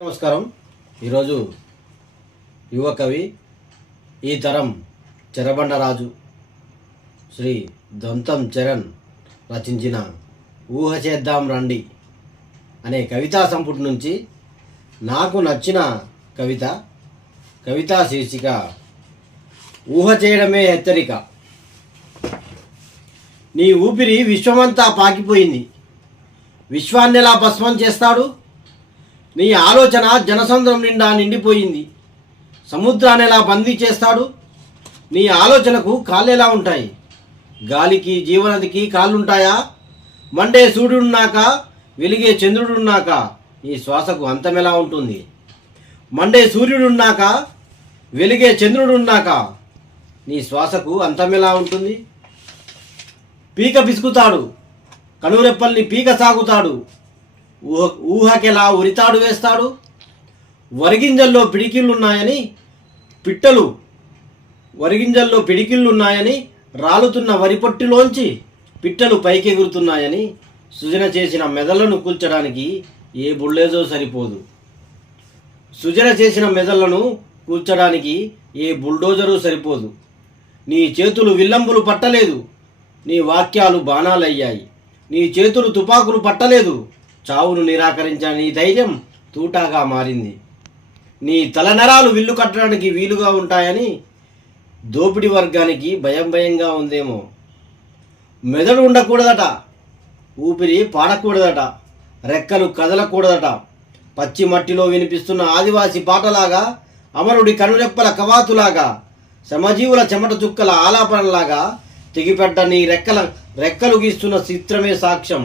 నమస్కారం. ఈరోజు యువ కవి ఈ తరం చెరబండరాజు శ్రీ దొంతం చరణ్ రచించిన ఊహ చేద్దాం రండి అనే కవితా సంపుటి నుంచి నాకు నచ్చిన కవితా శీర్షిక ఊహ చేయడమే హెచ్చరిక. నీ ఊపిరి విశ్వమంతా పాకిపోయింది, విశ్వాన్నెలా భస్మం చేస్తాడు? నీ ఆలోచన జనసముద్రం నిండా నిండిపోయింది, సముద్రాన్ని ఎలా బందీ చేస్తాడు? నీ ఆలోచనకు కాళ్ళెలా ఉంటాయి? గాలికి జీవనదికి కాళ్ళుంటాయా? మండే సూర్యుడున్నాక వెలిగే చంద్రుడున్నాక నీ శ్వాసకు అంతమెలా ఉంటుంది? మండే సూర్యుడున్నాక వెలిగే చంద్రుడున్నాక నీ శ్వాసకు అంతమెలా ఉంటుంది? పీక పిసుకుతాడు, కనురెప్పల్ని పీక సాగుతాడు, ఊహకెలా ఉరితాడు వేస్తాడు? వరిగింజల్లో పిడికిళ్ళున్నాయని రాలుతున్న వరిపొట్టిలోంచి పిట్టలు పైకెగురుతున్నాయని సృజన చేసిన మెదళ్లను కూల్చడానికి ఏ బుల్డోజరు సరిపోదు. సృజన చేసిన మెదళ్లను కూల్చడానికి ఏ బుల్డోజరు సరిపోదు. నీ చేతులు విల్లంబులు పట్టలేదు, నీ వాక్యాలు బాణాలయ్యాయి. నీ చేతులు తుపాకులు పట్టలేదు, చావును నిరాకరించిన నీ ధైర్యం తూటాగా మారింది. నీ తలనరాలు విల్లు కట్టడానికి వీలుగా ఉంటాయని దోపిడి వర్గానికి భయంగా ఉందేమో. మెదడు ఉండకూడదట, ఊపిరి పాడకూడదట, రెక్కలు కదలకూడదట. పచ్చి మట్టిలో వినిపిస్తున్న ఆదివాసి పాటలాగా, అమరుడి కనురెప్పల కవాతులాగా, శ్రమజీవుల చెమట చుక్కల ఆలాపనలాగా తెగిపెట్ట నీ రెక్కలు గీస్తున్న చిత్రమే సాక్ష్యం.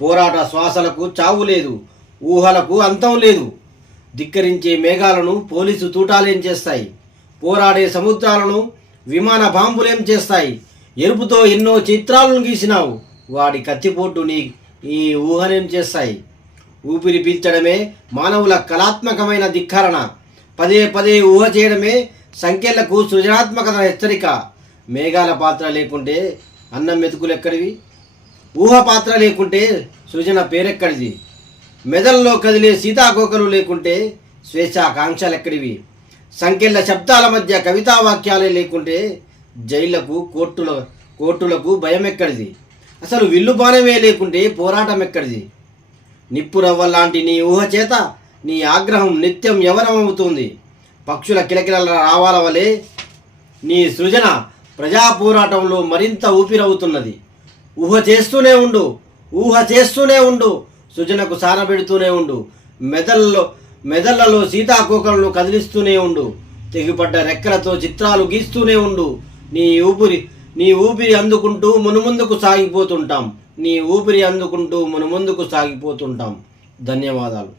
పోరాట శ్వాసలకు చావు లేదు, ఊహలకు అంతం లేదు. ధిక్కరించే మేఘాలను పోలీసు తూటాలేం చేస్తాయి? పోరాడే సముద్రాలను విమాన బాంబులేం చేస్తాయి? ఎరుపుతో ఎన్నో చిత్రాలను గీసినావు, వాడి కత్తిపోటు ఈ ఊహనేం చేస్తాయి? ఊపిరి పీల్చడమే మానవుల కళాత్మకమైన ధిక్కరణ. పదే ఊహ చేయడమే సంఖ్యలకు సృజనాత్మకత హెచ్చరిక. మేఘాల పాత్ర లేకుంటే అన్నం మెతుకులు ఎక్కడివి? ఊహ పాత్ర లేకుంటే సృజన పేరెక్కడిది? మెదల్లో కదిలే సీతాకోకలు లేకుంటే స్వేచ్ఛాకాంక్షలు ఎక్కడివి? సంఖ్యల శబ్దాల మధ్య కవితా వాక్యాలే లేకుంటే జైళ్లకు కోర్టులకు భయం ఎక్కడిది? అసలు విల్లు బాణమే లేకుంటే పోరాటం ఎక్కడిది? నిప్పురవ్వలాంటి నీ ఊహ చేత నీ ఆగ్రహం నిత్యం యవనమవుతుంది. పక్షుల కిలకిలల రావాల వలె నీ సృజన ప్రజా పోరాటంలో మరింత ఊపిరవుతున్నది. ఊహ చేస్తూనే ఉండు, సృజనకు సానబెడుతూనే ఉండు. మెదళ్లలో సీతాకోకలను కదిలిస్తూనే ఉండు. తెగిపడ్డ రెక్కలతో చిత్రాలు గీస్తూనే ఉండు. నీ ఊపిరి అందుకుంటూ మునుముందుకు సాగిపోతుంటాం. ధన్యవాదాలు.